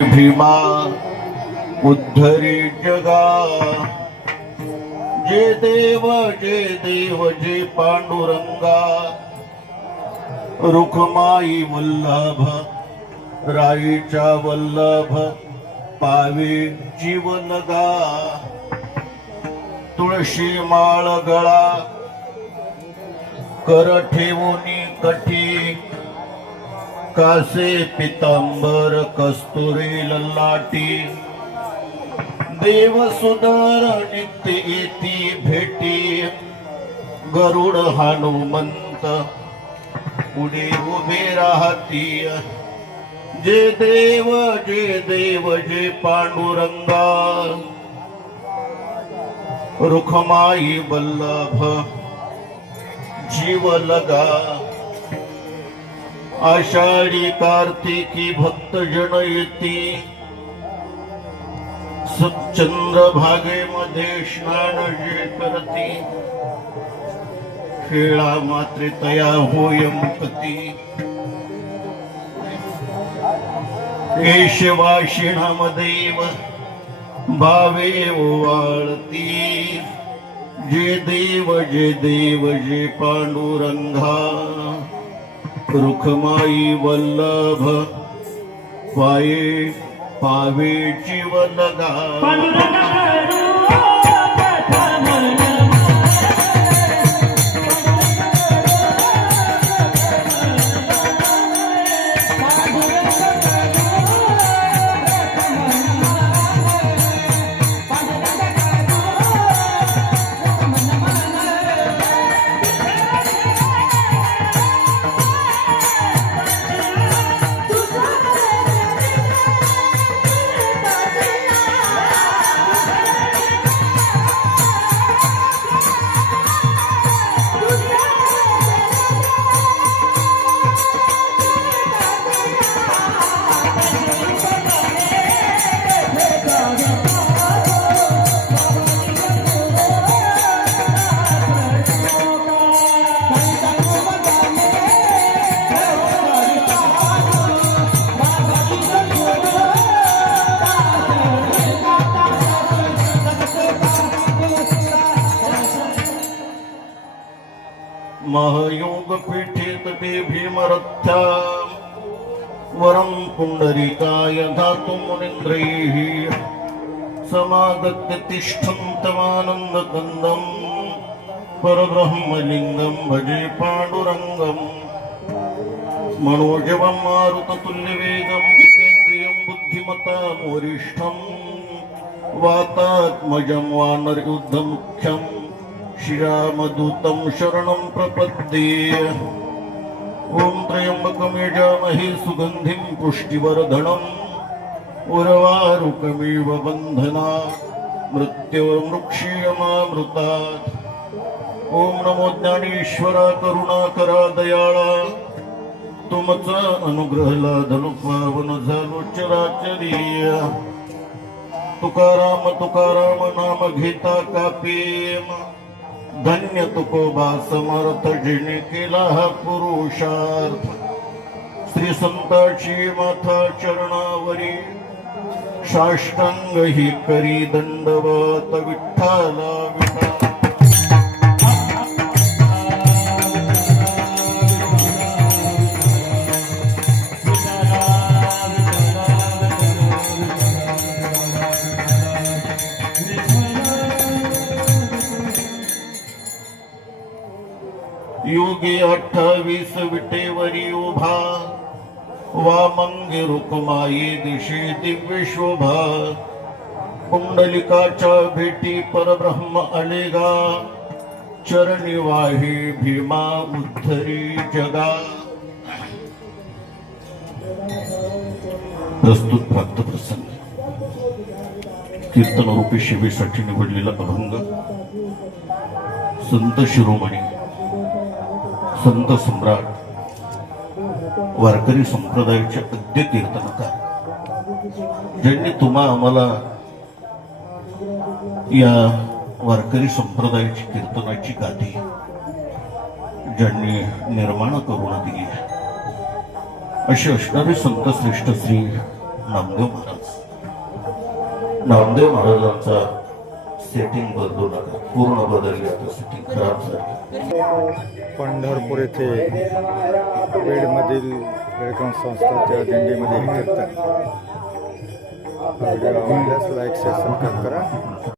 भीमा उद्धरी जगा, जे देव जे पांडुरंगा, रुखमाई वल्लभ राईच्या वल्लभ, पावे जीव लगा, तुळशी माळ गळा, कर ठेवूनी कठी, कासे पितांबर कस्तुरी ललाटी, देव सुदर नित्य येती भेटी, गरुड हनुमंत पुढे उभे राहती, जे देव जे पांडुरंगा, रुखमाई वल्लभ जीव लगा, आषाढी कार्तिकी भक्त जन येती, चंद्र भागेमध्ये स्नान जे करती, खेळा मात्रे तया होयम कती, केशवाशिणामदेव भावे ओवाळती, जे देव जे पांडुरंगा, रुखमाई वल्लभ पाये पावे जीव लगा, महयोग पीठित ते भीमरथ्या, वरं पुंडरीकाय धातु मुनीन्द्रैः, समागत्य तिष्ठन्तमानन्दकन्दं, परब्रह्मलिङ्गं भजे पाण्डुरङ्गं, मनोजवं मारुततुल्यवेगं जितेन्द्रियं बुद्धिमतामोरिष्ठं, वातात्मजं वानरयुद्धमुख्यं, श्रीरामदूतं शरणं प्रपद्ये। ओम त्र्यंबकं यजामहे सुगन्धिं पुष्टिवर्धनम्, उर्वारुकमिव बन्धनात् मृत्योर्मुक्षीयमामृतात्। ओम नमो ज्ञानेश्वरा करुणाकरा दयाळा, तुमचा अनुग्रह लाधलो पावन झालो चराचरीय। तुकाराम नाम घेता कापेम, धन्य तुकोबा समर्थ जिने केला हा पुरुषार्थ। श्री संताची माथा चरणावरी, साष्टांग ही करी दंडवत विठ्ठला विठा। योगी 28 विटेवरी उभा, वामंगी रुक्माई दिशे दिव्य शोभा, कुंडलिकाच्या भेटी परब्रह्म आलेगा, चरणी वाही भीमा उद्धरी जगा। प्रस्तुत भक्त प्रसंग कीर्तन रूपी सेवेसाठी निवडलेला अभंग, संत शिरोमणी संत सम्राट वारकरी संप्रदायाचे आद्य कीर्तनकार, ज्यांनी तुम्हा आम्हाला या वारकरी संप्रदायाची कीर्तनाची गादी ज्यांनी निर्माण करून दिली, असे असणारे संत श्रेष्ठ श्री नामदेव महाराज. नामदेव महाराजांचा सेटिंग बदलू नका, पूर्ण बदलली आता सेटिंग खराब झाली. पंढरपूर येथे बीडमधील बेळगाव संस्थाच्या दिंडीमध्ये कीर्तन. व्हिडिओ आवडल्यास लाईक शेअर सबस्क्राईब करा.